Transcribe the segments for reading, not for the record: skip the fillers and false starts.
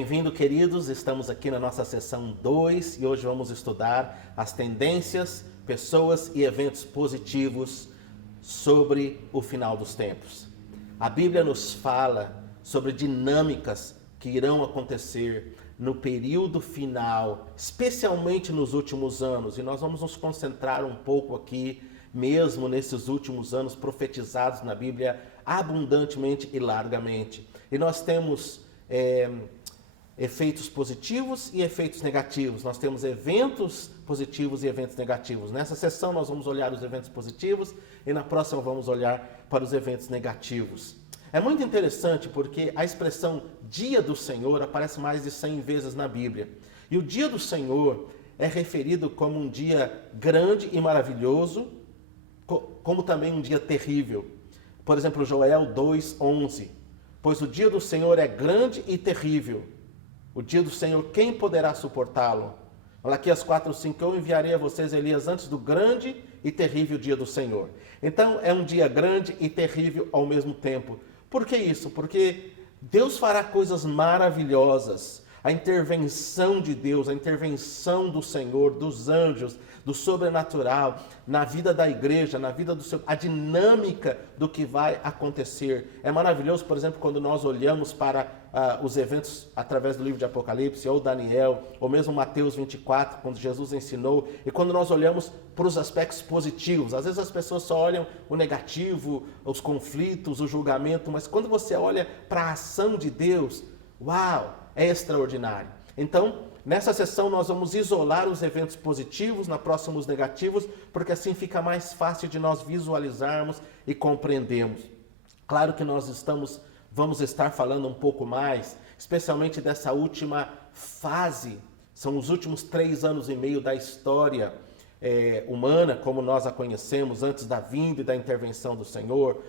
Bem-vindo, queridos. Estamos aqui na nossa sessão 2 e hoje vamos estudar as tendências, pessoas e eventos positivos sobre o final dos tempos. A Bíblia nos fala sobre dinâmicas que irão acontecer no período final, especialmente nos últimos anos, e nós vamos nos concentrar um pouco aqui, mesmo nesses últimos anos profetizados na Bíblia abundantemente e largamente. E nós temos efeitos positivos e efeitos negativos. Nós temos eventos positivos e eventos negativos. Nessa sessão nós vamos olhar os eventos positivos e na próxima vamos olhar para os eventos negativos. É muito interessante porque a expressão Dia do Senhor aparece mais de 100 vezes na Bíblia. E o Dia do Senhor é referido como um dia grande e maravilhoso, como também um dia terrível. Por exemplo, Joel 2:11. Pois o dia do Senhor é grande e terrível. O dia do Senhor, quem poderá suportá-lo? Malaquias 4:5, eu enviarei a vocês Elias antes do grande e terrível dia do Senhor. Então, é um dia grande e terrível ao mesmo tempo. Por que isso? Porque Deus fará coisas maravilhosas. A intervenção de Deus, a intervenção do Senhor, dos anjos, do sobrenatural, na vida da igreja, na vida do seu, a dinâmica do que vai acontecer. É maravilhoso, por exemplo, quando nós olhamos para os eventos através do livro de Apocalipse, ou Daniel, ou mesmo Mateus 24, quando Jesus ensinou, e quando nós olhamos para os aspectos positivos. Às vezes as pessoas só olham o negativo, os conflitos, o julgamento, mas quando você olha para a ação de Deus, uau, é extraordinário. Então, nessa sessão nós vamos isolar os eventos positivos, na próxima os negativos, porque assim fica mais fácil de nós visualizarmos e compreendermos. Claro que vamos estar falando um pouco mais, especialmente dessa última fase, são os últimos 3 anos e meio da história humana, como nós a conhecemos, antes da vinda e da intervenção do Senhor.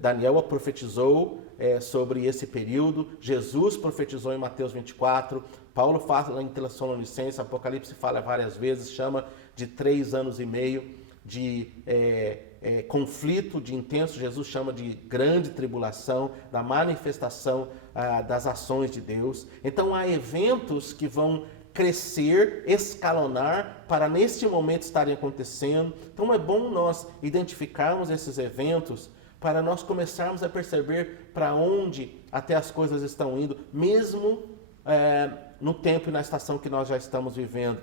Daniel profetizou sobre esse período, Jesus profetizou em Mateus 24, Paulo fala em Tessalonicenses, Apocalipse fala várias vezes, chama de 3 anos e meio de conflito, de intenso, Jesus chama de grande tribulação, da manifestação das ações de Deus. Então há eventos que vão crescer, escalonar, para neste momento estarem acontecendo. Então é bom nós identificarmos esses eventos para nós começarmos a perceber para onde até as coisas estão indo, mesmo no tempo e na estação que nós já estamos vivendo.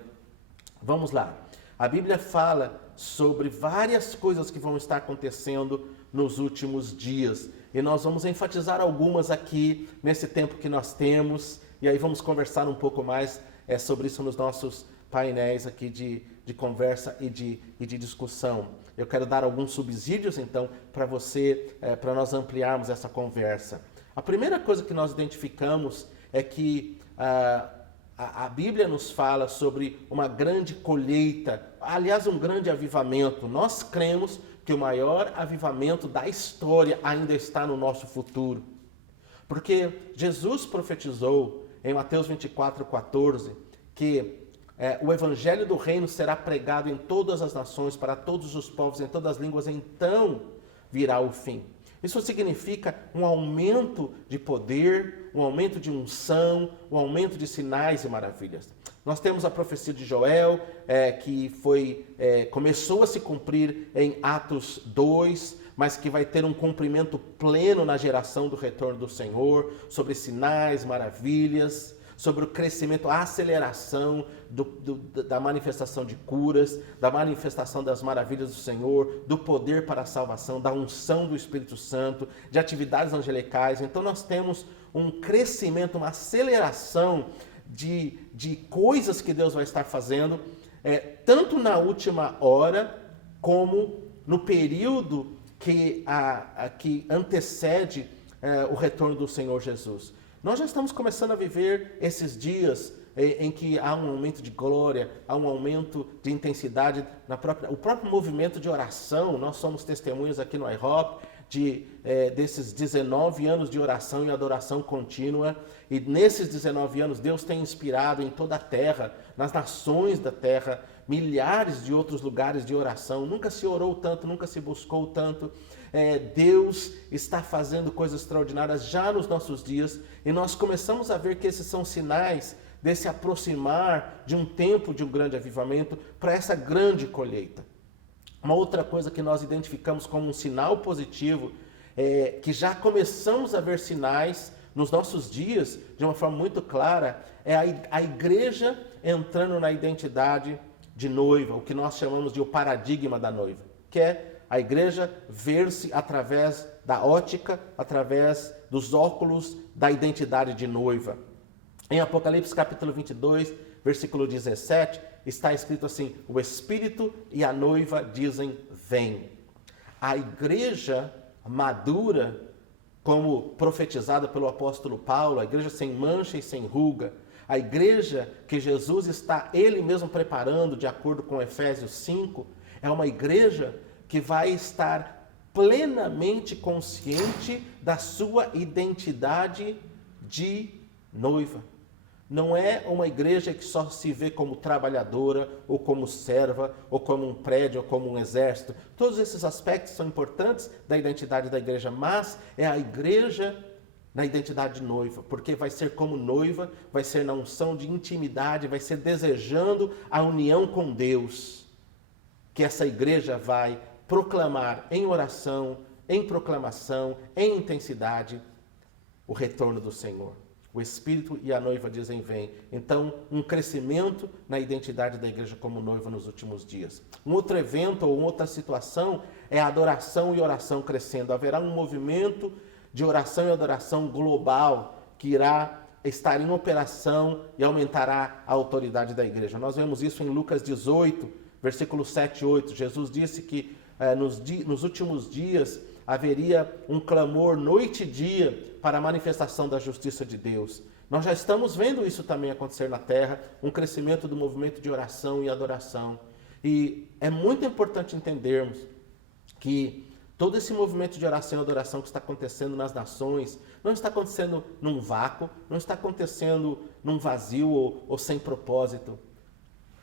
Vamos lá. A Bíblia fala sobre várias coisas que vão estar acontecendo nos últimos dias. E nós vamos enfatizar algumas aqui nesse tempo que nós temos. E aí vamos conversar um pouco mais sobre isso nos nossos painéis aqui de conversa e de discussão. Eu quero dar alguns subsídios, então, para você, para nós ampliarmos essa conversa. A primeira coisa que nós identificamos é que a Bíblia nos fala sobre uma grande colheita, aliás, um grande avivamento. Nós cremos que o maior avivamento da história ainda está no nosso futuro. Porque Jesus profetizou em Mateus 24:14, que o evangelho do reino será pregado em todas as nações, para todos os povos, em todas as línguas, então virá o fim. Isso significa um aumento de poder, um aumento de unção, um aumento de sinais e maravilhas. Nós temos a profecia de Joel, que começou a se cumprir em Atos 2, mas que vai ter um cumprimento pleno na geração do retorno do Senhor, sobre sinais, maravilhas, sobre o crescimento, a aceleração da manifestação de curas, da manifestação das maravilhas do Senhor, do poder para a salvação, da unção do Espírito Santo, de atividades angelicais. Então nós temos um crescimento, uma aceleração de coisas que Deus vai estar fazendo, tanto na última hora, como no período que antecede o retorno do Senhor Jesus. Nós já estamos começando a viver esses dias em que há um aumento de glória, há um aumento de intensidade o próprio movimento de oração. Nós somos testemunhas aqui no IHOP desses 19 anos de oração e adoração contínua. E nesses 19 anos, Deus tem inspirado em toda a terra, nas nações da terra, milhares de outros lugares de oração. Nunca se orou tanto, nunca se buscou tanto. Deus está fazendo coisas extraordinárias já nos nossos dias, e nós começamos a ver que esses são sinais desse aproximar de um tempo de um grande avivamento para essa grande colheita. Uma outra coisa que nós identificamos como um sinal positivo, que já começamos a ver sinais nos nossos dias, de uma forma muito clara, é a igreja entrando na identidade de noiva, o que nós chamamos de o paradigma da noiva, que é a igreja ver-se através da ótica, através dos óculos da identidade de noiva. Em Apocalipse capítulo 22, versículo 17, está escrito assim: o Espírito e a noiva dizem, vem. A igreja madura, como profetizada pelo apóstolo Paulo, a igreja sem mancha e sem ruga, a igreja que Jesus está ele mesmo preparando, de acordo com Efésios 5, é uma igreja que vai estar plenamente consciente da sua identidade de noiva. Não é uma igreja que só se vê como trabalhadora, ou como serva, ou como um prédio, ou como um exército. Todos esses aspectos são importantes da identidade da igreja, mas é a igreja na identidade de noiva, porque vai ser como noiva, vai ser na unção de intimidade, vai ser desejando a união com Deus, que essa igreja vai proclamar em oração, em proclamação, em intensidade, o retorno do Senhor. O Espírito e a noiva dizem, vem. Então, um crescimento na identidade da igreja como noiva nos últimos dias. Um outro evento ou outra situação é a adoração e oração crescendo. Haverá um movimento de oração e adoração global que irá estar em operação e aumentará a autoridade da igreja. Nós vemos isso em Lucas 18, versículos 7 e 8. Jesus disse que nos últimos dias haveria um clamor noite e dia para a manifestação da justiça de Deus. Nós já estamos vendo isso também acontecer na terra, um crescimento do movimento de oração e adoração. E é muito importante entendermos que todo esse movimento de oração e adoração que está acontecendo nas nações, não está acontecendo num vácuo, não está acontecendo num vazio ou sem propósito.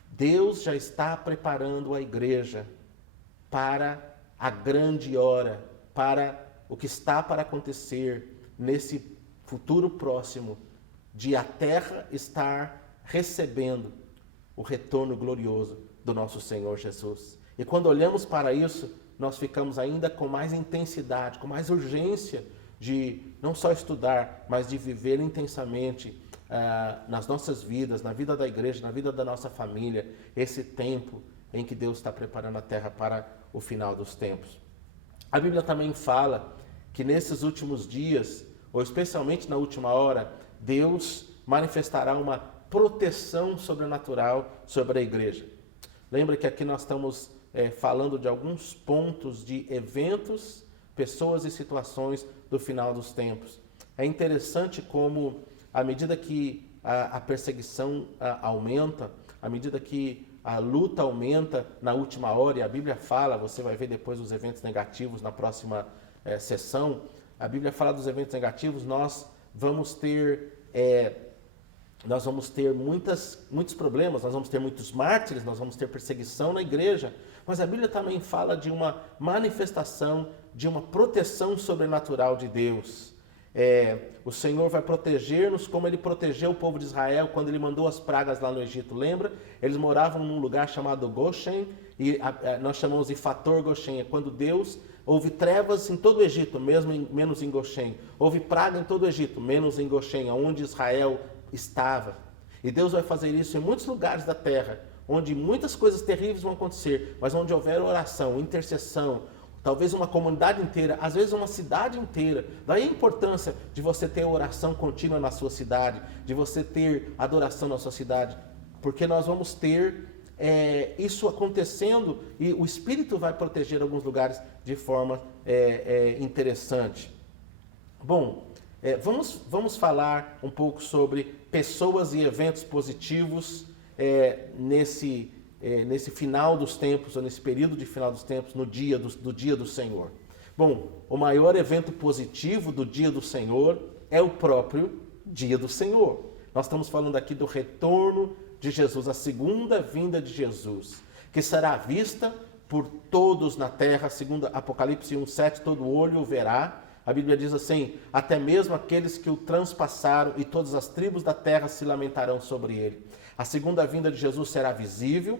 Deus já está preparando a igreja para a grande hora, para o que está para acontecer nesse futuro próximo, de a terra estar recebendo o retorno glorioso do nosso Senhor Jesus. E quando olhamos para isso, nós ficamos ainda com mais intensidade, com mais urgência de não só estudar, mas de viver intensamente nas nossas vidas, na vida da igreja, na vida da nossa família, esse tempo em que Deus está preparando a terra para o final dos tempos. A Bíblia também fala que nesses últimos dias, ou especialmente na última hora, Deus manifestará uma proteção sobrenatural sobre a igreja. Lembra que aqui nós estamos falando de alguns pontos de eventos, pessoas e situações do final dos tempos. É interessante como, à medida que a perseguição aumenta, à medida que a luta aumenta na última hora, e a Bíblia fala, você vai ver depois os eventos negativos na próxima sessão, a Bíblia fala dos eventos negativos, nós vamos ter muitos problemas, nós vamos ter muitos mártires, nós vamos ter perseguição na igreja, mas a Bíblia também fala de uma manifestação, de uma proteção sobrenatural de Deus. O Senhor vai proteger-nos como Ele protegeu o povo de Israel quando Ele mandou as pragas lá no Egito. Lembra? Eles moravam num lugar chamado Goshen, e nós chamamos de fator Goshen. É quando Deus houve trevas em todo o Egito, menos em Goshen. Houve praga em todo o Egito, menos em Goshen, onde Israel estava. E Deus vai fazer isso em muitos lugares da terra, onde muitas coisas terríveis vão acontecer, mas onde houver oração, intercessão, talvez uma comunidade inteira, às vezes uma cidade inteira. Daí a importância de você ter oração contínua na sua cidade, de você ter adoração na sua cidade, porque nós vamos ter isso acontecendo e o Espírito vai proteger alguns lugares de forma interessante. Bom, vamos falar um pouco sobre pessoas e eventos positivos nesse final dos tempos, ou nesse período de final dos tempos, no dia do Senhor. Bom, o maior evento positivo do dia do Senhor é o próprio dia do Senhor. Nós estamos falando aqui do retorno de Jesus, a segunda vinda de Jesus, que será vista por todos na terra, segundo Apocalipse 1:7, todo olho o verá. A Bíblia diz assim: até mesmo aqueles que o transpassaram, e todas as tribos da terra se lamentarão sobre ele. A segunda vinda de Jesus será visível,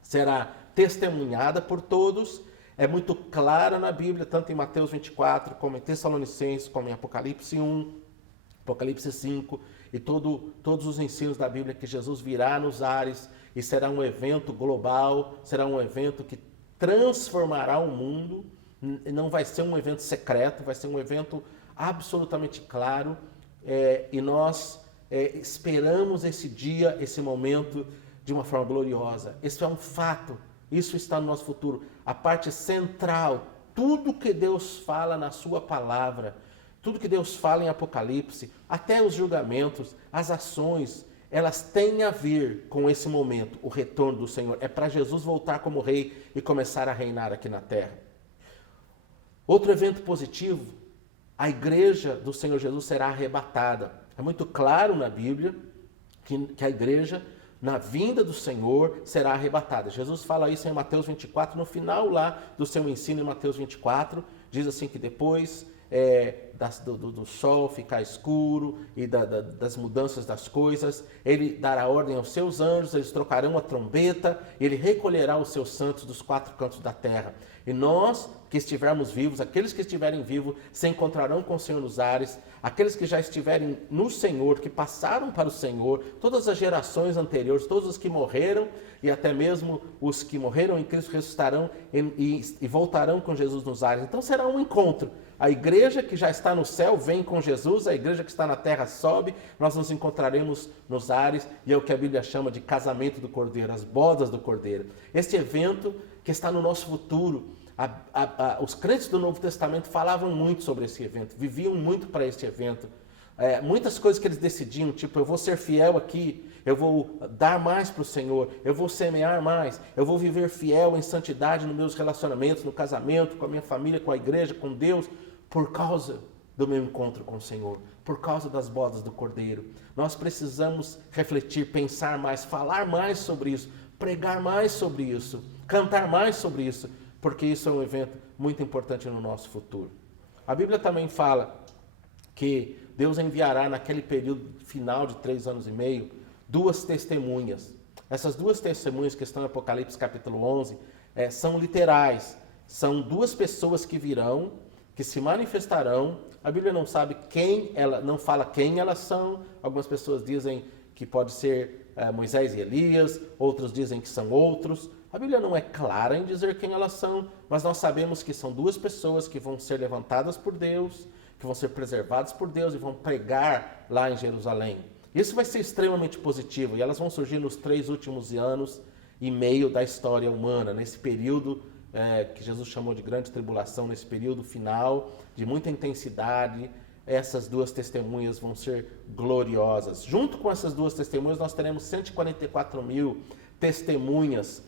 será testemunhada por todos. É muito clara na Bíblia, tanto em Mateus 24, como em Tessalonicenses, como em Apocalipse 1, Apocalipse 5, e todos os ensinos da Bíblia, que Jesus virá nos ares e será um evento global, será um evento que transformará o mundo. Não vai ser um evento secreto, vai ser um evento absolutamente claro, e nós esperamos esse dia, esse momento, de uma forma gloriosa. Isso é um fato, isso está no nosso futuro. A parte central, tudo que Deus fala na sua palavra, tudo que Deus fala em Apocalipse, até os julgamentos, as ações, elas têm a ver com esse momento, o retorno do Senhor. É para Jesus voltar como rei e começar a reinar aqui na terra. Outro evento positivo, a igreja do Senhor Jesus será arrebatada. É muito claro na Bíblia que a igreja, na vinda do Senhor, será arrebatada. Jesus fala isso em Mateus 24, no final lá do seu ensino em Mateus 24, diz assim que depois do sol ficar escuro e das mudanças das coisas, ele dará ordem aos seus anjos, eles trocarão a trombeta, ele recolherá os seus santos dos quatro cantos da terra. E nós que estivermos vivos, aqueles que estiverem vivos, se encontrarão com o Senhor nos ares. Aqueles que já estiverem no Senhor, que passaram para o Senhor, todas as gerações anteriores, todos os que morreram e até mesmo os que morreram em Cristo ressuscitarão e voltarão com Jesus nos ares. Então será um encontro. A igreja que já está no céu vem com Jesus, a igreja que está na terra sobe, nós nos encontraremos nos ares, e é o que a Bíblia chama de casamento do Cordeiro, as bodas do Cordeiro. Este evento que está no nosso futuro, os crentes do Novo Testamento falavam muito sobre esse evento, viviam muito para este evento. Muitas coisas que eles decidiam, tipo, eu vou ser fiel aqui, eu vou dar mais para o Senhor, eu vou semear mais, eu vou viver fiel em santidade nos meus relacionamentos, no casamento, com a minha família, com a igreja, com Deus, por causa do meu encontro com o Senhor, por causa das bodas do Cordeiro. Nós precisamos refletir, pensar mais, falar mais sobre isso, pregar mais sobre isso, cantar mais sobre isso, porque isso é um evento muito importante no nosso futuro. A Bíblia também fala que Deus enviará naquele período final de 3 anos e meio, 2 testemunhas. Essas 2 testemunhas que estão em Apocalipse capítulo 11, são literais. São 2 pessoas que virão, que se manifestarão. A Bíblia não sabe não fala quem elas são. Algumas pessoas dizem que pode ser Moisés e Elias, outros dizem que são outros. A Bíblia não é clara em dizer quem elas são, mas nós sabemos que são 2 pessoas que vão ser levantadas por Deus, que vão ser preservadas por Deus e vão pregar lá em Jerusalém. Isso vai ser extremamente positivo, e elas vão surgir nos 3 últimos anos e meio da história humana, nesse período que Jesus chamou de grande tribulação, nesse período final de muita intensidade. Essas 2 testemunhas vão ser gloriosas. Junto com essas 2 testemunhas, nós teremos 144 mil testemunhas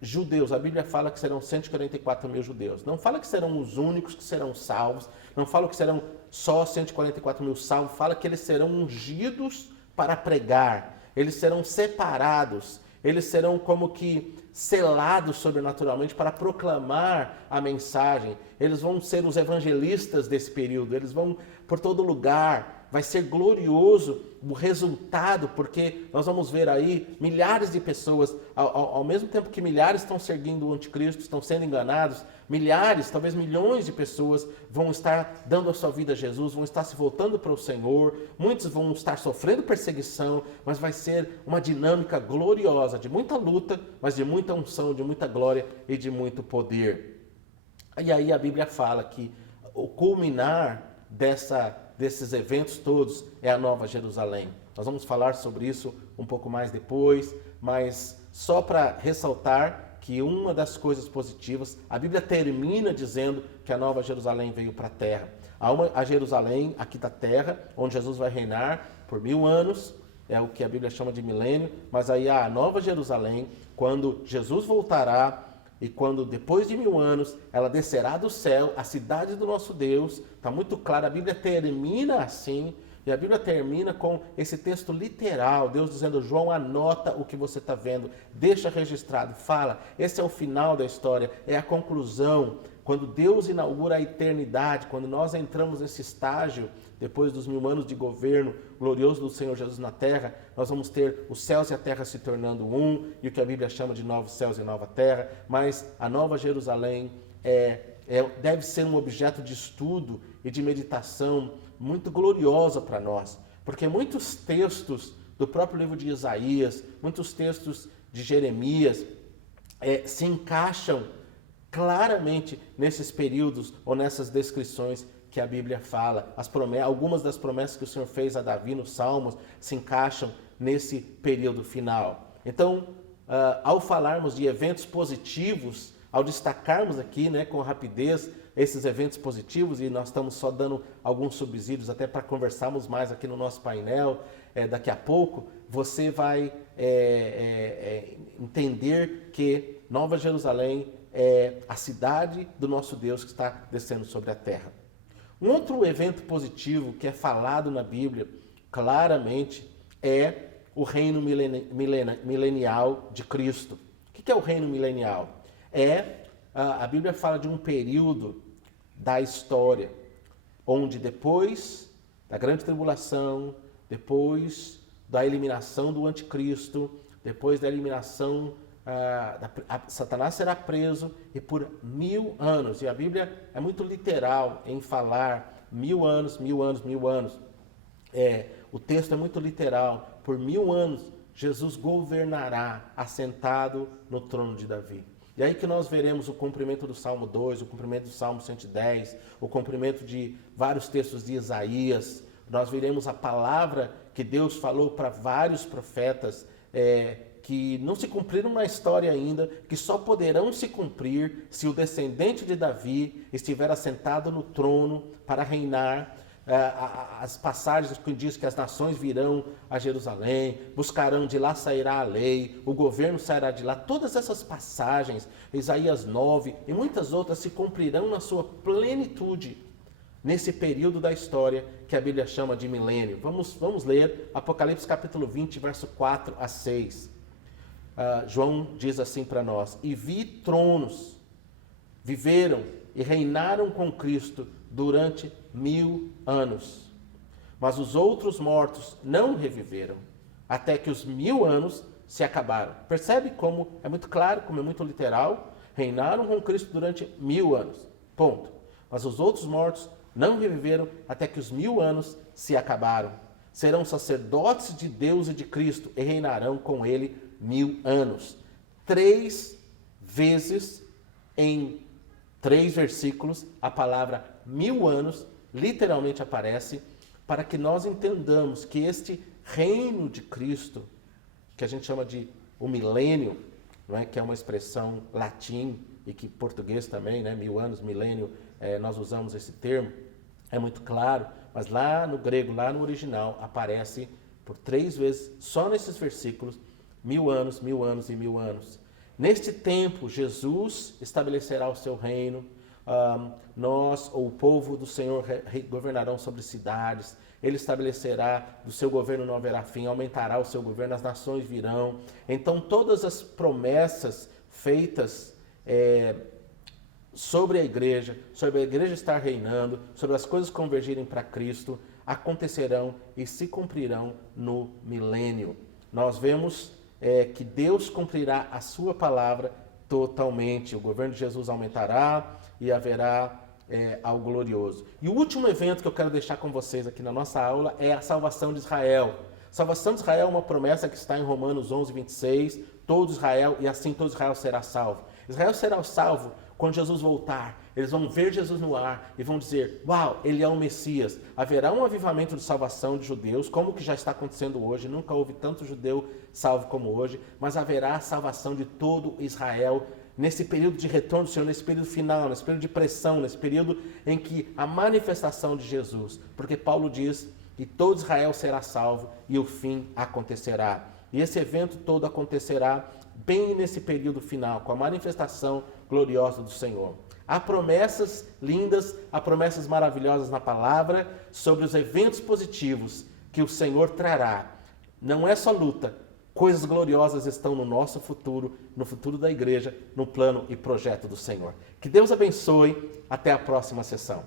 judeus. A Bíblia fala que serão 144 mil judeus. Não fala que serão os únicos que serão salvos, não fala que serão só 144 mil salvos, fala que eles serão ungidos para pregar, eles serão separados, eles serão como que selados sobrenaturalmente para proclamar a mensagem. Eles vão ser os evangelistas desse período, eles vão por todo lugar. Vai ser glorioso o resultado, porque nós vamos ver aí milhares de pessoas, ao mesmo tempo que milhares estão seguindo o anticristo, estão sendo enganados, milhares, talvez milhões de pessoas vão estar dando a sua vida a Jesus, vão estar se voltando para o Senhor, muitos vão estar sofrendo perseguição, mas vai ser uma dinâmica gloriosa, de muita luta, mas de muita unção, de muita glória e de muito poder. E aí a Bíblia fala que o culminar desses eventos todos é a Nova Jerusalém. Nós vamos falar sobre isso um pouco mais depois, mas só para ressaltar que uma das coisas positivas, a Bíblia termina dizendo que a Nova Jerusalém veio para a terra. Há a Jerusalém aqui da terra, onde Jesus vai reinar por 1000 anos, é o que a Bíblia chama de milênio, mas aí há a Nova Jerusalém, quando Jesus voltará E quando, depois de 1000 anos, ela descerá do céu, a cidade do nosso Deus, está muito claro, a Bíblia termina assim, e a Bíblia termina com esse texto literal, Deus dizendo, João, anota o que você está vendo, deixa registrado, fala, esse é o final da história, é a conclusão. Quando Deus inaugura a eternidade, quando nós entramos nesse estágio, depois dos 1000 anos de governo glorioso do Senhor Jesus na terra, nós vamos ter os céus e a terra se tornando um, e o que a Bíblia chama de novos céus e nova terra, mas a Nova Jerusalém deve ser um objeto de estudo e de meditação muito gloriosa para nós, porque muitos textos do próprio livro de Isaías, muitos textos de Jeremias se encaixam claramente nesses períodos ou nessas descrições que a Bíblia fala. Algumas das promessas que o Senhor fez a Davi nos Salmos se encaixam nesse período final. Então, ao falarmos de eventos positivos, ao destacarmos aqui, com rapidez esses eventos positivos, e nós estamos só dando alguns subsídios até para conversarmos mais aqui no nosso painel, daqui a pouco, você vai entender que Nova Jerusalém é a cidade do nosso Deus que está descendo sobre a terra. Um outro evento positivo que é falado na Bíblia claramente é o reino milenial de Cristo. O que é o reino milenial? A Bíblia fala de um período da história onde depois da grande tribulação, depois da eliminação do anticristo, depois da eliminação Satanás será preso e por 1000 anos, e a Bíblia é muito literal em falar 1000 anos, 1000 anos, 1000 anos. O texto é muito literal. Por 1000 anos, Jesus governará assentado no trono de Davi. E aí que nós veremos o cumprimento do Salmo 2, o cumprimento do Salmo 110, o cumprimento de vários textos de Isaías. Nós veremos a palavra que Deus falou para vários profetas, que não se cumpriram na história ainda, que só poderão se cumprir se o descendente de Davi estiver assentado no trono para reinar. As passagens que diz que as nações virão a Jerusalém, buscarão, de lá sairá a lei, o governo sairá de lá. Todas essas passagens, Isaías 9 e muitas outras, se cumprirão na sua plenitude nesse período da história que a Bíblia chama de milênio. Vamos ler Apocalipse capítulo 20, verso 4 a 6. João diz assim para nós: e vi tronos, viveram e reinaram com Cristo durante 1000 anos. Mas os outros mortos não reviveram, até que os 1000 anos se acabaram. Percebe como é muito claro, como é muito literal? Reinaram com Cristo durante 1000 anos. Ponto. Mas os outros mortos não reviveram até que os 1000 anos se acabaram. Serão sacerdotes de Deus e de Cristo e reinarão com ele 1000 anos. 3 vezes em 3 versículos a palavra 1000 anos literalmente aparece, para que nós entendamos que este reino de Cristo, que a gente chama de o milênio, não é? Que é uma expressão latim e que em português também, 1000 anos, milênio, nós usamos esse termo, é muito claro, mas lá no grego, lá no original, aparece por 3 vezes, só nesses versículos, 1000 anos, 1000 anos e 1000 anos. Neste tempo, Jesus estabelecerá o seu reino, nós, ou o povo do Senhor, governarão sobre cidades, ele estabelecerá, do seu governo não haverá fim, aumentará o seu governo, as nações virão. Então, todas as promessas feitas sobre a igreja estar reinando, sobre as coisas convergirem para Cristo, acontecerão e se cumprirão no milênio. Nós vemos que Deus cumprirá a sua palavra totalmente. O governo de Jesus aumentará e haverá algo glorioso. E o último evento que eu quero deixar com vocês aqui na nossa aula é a salvação de Israel. A salvação de Israel é uma promessa que está em Romanos 11, 26. Todo Israel, e assim todo Israel será salvo. Israel será salvo quando Jesus voltar. Eles vão ver Jesus no ar e vão dizer: uau, ele é o Messias. Haverá um avivamento de salvação de judeus, como que já está acontecendo hoje. Nunca houve tanto judeu salvo como hoje, mas haverá a salvação de todo Israel nesse período de retorno do Senhor, nesse período final, nesse período de pressão, nesse período em que a manifestação de Jesus, porque Paulo diz que todo Israel será salvo e o fim acontecerá. E esse evento todo acontecerá bem nesse período final, com a manifestação gloriosa do Senhor. Há promessas lindas, há promessas maravilhosas na palavra sobre os eventos positivos que o Senhor trará. Não é só luta, coisas gloriosas estão no nosso futuro, no futuro da igreja, no plano e projeto do Senhor. Que Deus abençoe, até a próxima sessão.